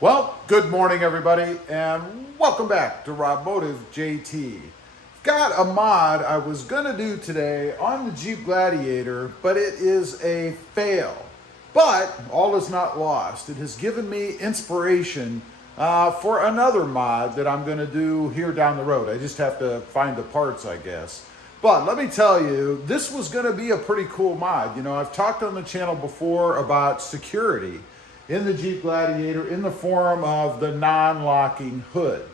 Well, good morning everybody, and welcome back to Rob Motive JT. Got a mod I was gonna do today on the Jeep Gladiator, but it is a fail. But all is not lost. It has given me inspiration for another mod that I'm gonna do here down the road. I just have to find the parts, I guess. But let me tell you, this was gonna be a pretty cool mod. You know, I've talked on the channel before about security in the Jeep Gladiator in the form of the non-locking hood.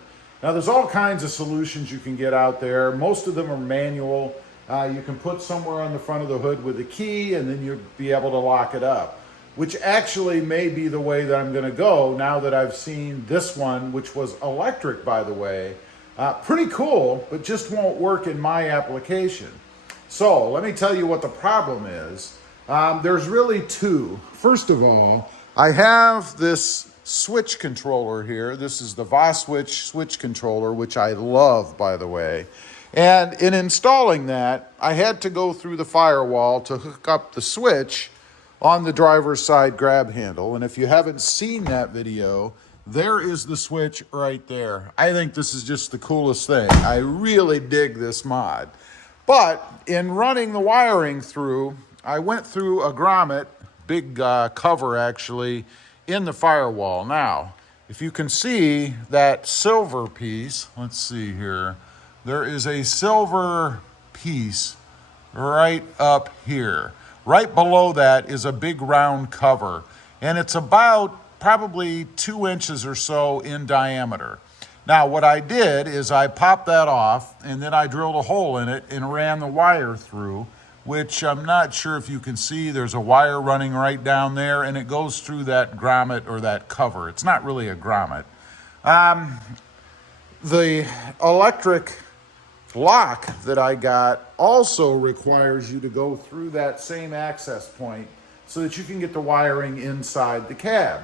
Now there's all kinds of solutions you can get out there. Most of them are manual. You can put somewhere on the front of the hood with a key and then you'll be able to lock it up, which actually may be the way that I'm gonna go now that I've seen this one, which was electric, by the way. Pretty cool, but just won't work in my application. So let me tell you what the problem is. There's really two. First of all, I have this switch controller here. This is the Voswitch switch controller, which I love, by the way. And in installing that, I had to go through the firewall to hook up the switch on the driver's side grab handle. And if you haven't seen that video, there is the switch right there. I think this is just the coolest thing. I really dig this mod. But in running the wiring through, I went through a grommet, big cover actually, in the firewall. Now, if you can see that silver piece, let's see here, there is a silver piece right up here. Right below that is a big round cover, and it's about probably 2 inches or so in diameter. Now, what I did is I popped that off, and then I drilled a hole in it and ran the wire through, which I'm not sure if you can see. There's a wire running right down there, and it goes through that grommet or that cover. It's not really a grommet. The electric lock that I got also requires you to go through that same access point so that you can get the wiring inside the cab.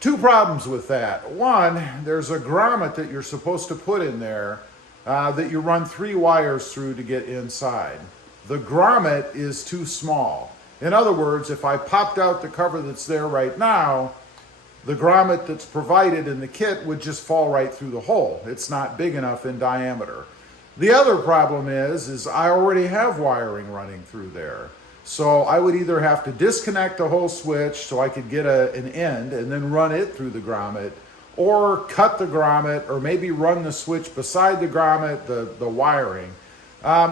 Two problems with that. One, there's a grommet that you're supposed to put in there that you run 3 wires through to get inside. The grommet is too small. In other words, if I popped out the cover that's there right now, the grommet that's provided in the kit would just fall right through the hole. It's not big enough in diameter. The other problem is I already have wiring running through there. So I would either have to disconnect the whole switch so I could get an end and then run it through the grommet, or cut the grommet, or maybe run the switch beside the grommet, the wiring.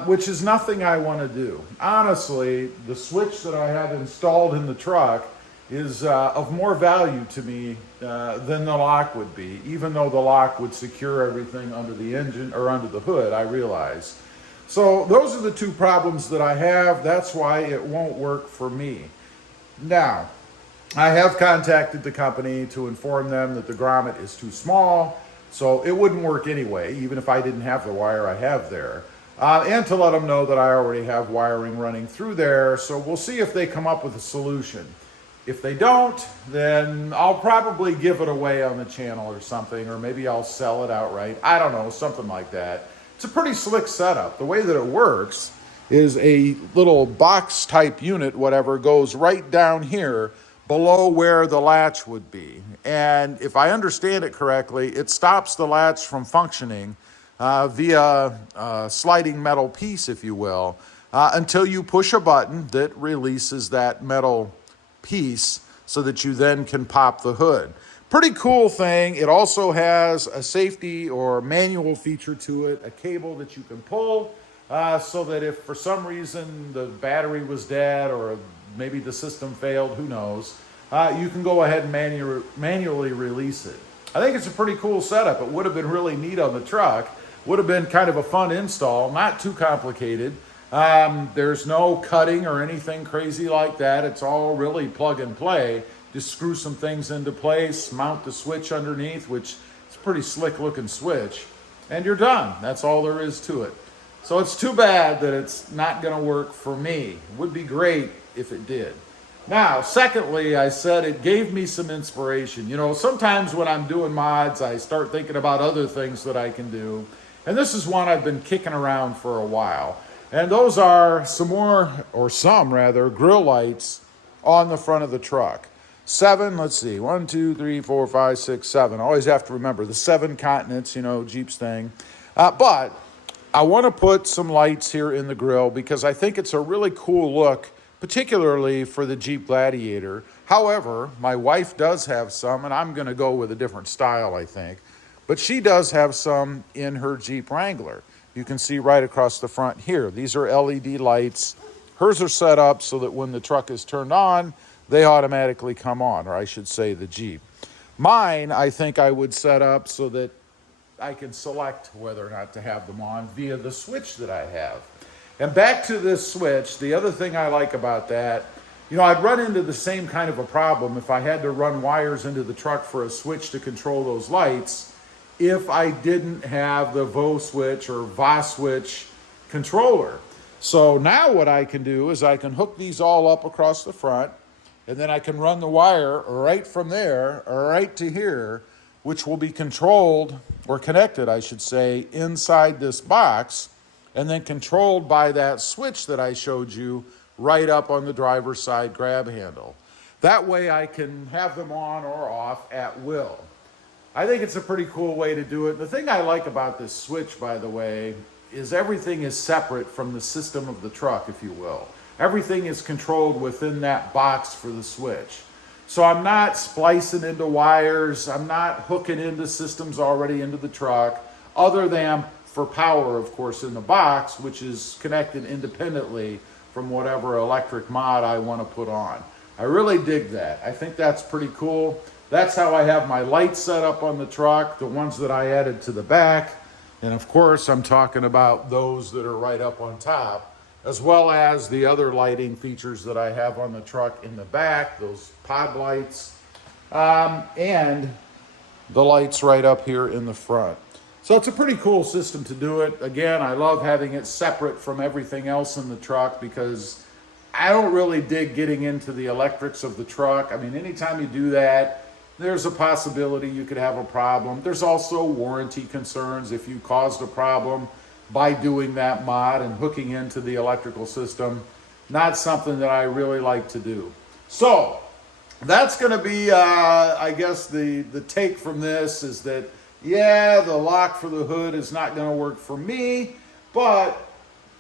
Which is nothing I want to do. Honestly, the switch that I have installed in the truck is of more value to me than the lock would be, even though the lock would secure everything under the engine or under the hood, I realize. So those are the two problems that I have. That's why it won't work for me. Now, I have contacted the company to inform them that the grommet is too small, so it wouldn't work anyway, even if I didn't have the wire I have there. And to let them know that I already have wiring running through there, so we'll see if they come up with a solution. If they don't, then I'll probably give it away on the channel or something, or maybe I'll sell it outright. I don't know, something like that. It's a pretty slick setup. The way that it works is a little box type unit, whatever, goes right down here below where the latch would be. And if I understand it correctly, it stops the latch from functioning via a sliding metal piece, if you will, until you push a button that releases that metal piece so that you then can pop the hood. Pretty cool thing. It also has a safety or manual feature to it, a cable that you can pull so that if for some reason the battery was dead or maybe the system failed, who knows, you can go ahead and manually release it. I think it's a pretty cool setup. It would have been really neat on the truck. Would have been kind of a fun install, not too complicated. There's no cutting or anything crazy like that. It's all really plug and play. Just screw some things into place, mount the switch underneath, which is a pretty slick looking switch, and you're done. That's all there is to it. So it's too bad that it's not gonna work for me. It would be great if it did. Now, secondly, I said it gave me some inspiration. You know, sometimes when I'm doing mods, I start thinking about other things that I can do. And this is one I've been kicking around for a while. And those are some rather, grill lights on the front of the truck. 7, let's see, 1, 2, 3, 4, 5, 6, 7. I always have to remember the 7 continents, you know, Jeep's thing. But I want to put some lights here in the grill because I think it's a really cool look, particularly for the Jeep Gladiator. However, my wife does have some, and I'm going to go with a different style, I think. But she does have some in her Jeep Wrangler. You can see right across the front here. These are LED lights. Hers are set up so that when the truck is turned on, they automatically come on, or I should say the Jeep. Mine, I think I would set up so that I can select whether or not to have them on via the switch that I have. And back to this switch, the other thing I like about that, you know, I'd run into the same kind of a problem if I had to run wires into the truck for a switch to control those lights if I didn't have the VO switch or VA switch controller. So now what I can do is I can hook these all up across the front, and then I can run the wire right from there right to here, which will be controlled, or connected, I should say, inside this box, and then controlled by that switch that I showed you right up on the driver's side grab handle. That way I can have them on or off at will. I think it's a pretty cool way to do it. The thing I like about this switch, by the way, is everything is separate from the system of the truck, if you will. Everything is controlled within that box for the switch. So I'm not splicing into wires. I'm not hooking into systems already into the truck, other than for power, of course, in the box, which is connected independently from whatever electric mod I want to put on. I really dig that. I think that's pretty cool. That's how I have my lights set up on the truck, the ones that I added to the back. And of course, I'm talking about those that are right up on top, as well as the other lighting features that I have on the truck in the back, those pod lights, and the lights right up here in the front. So it's a pretty cool system to do it. Again, I love having it separate from everything else in the truck because I don't really dig getting into the electrics of the truck. I mean, anytime you do that, there's a possibility you could have a problem. There's also warranty concerns if you caused a problem by doing that mod and hooking into the electrical system. Not something that I really like to do. So that's going to be, I guess, the take from this is that, yeah, the lock for the hood is not going to work for me, but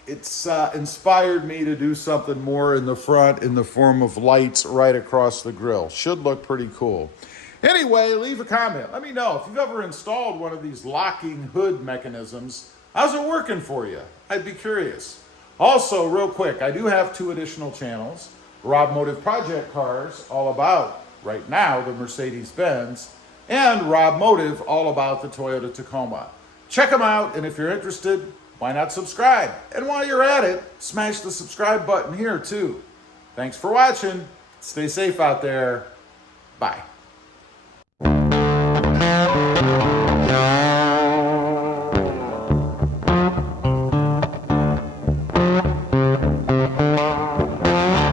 it's inspired me to do something more in the front in the form of lights right across the grill. Should look pretty cool. Anyway, leave a comment. Let me know if you've ever installed one of these locking hood mechanisms. How's it working for you? I'd be curious. Also, real quick, I do have 2 additional channels. Rob Motive Project Cars, all about, right now, the Mercedes-Benz, and Rob Motive, all about the Toyota Tacoma. Check them out, and if you're interested, why not subscribe? And while you're at it, smash the subscribe button here, too. Thanks for watching. Stay safe out there. Bye.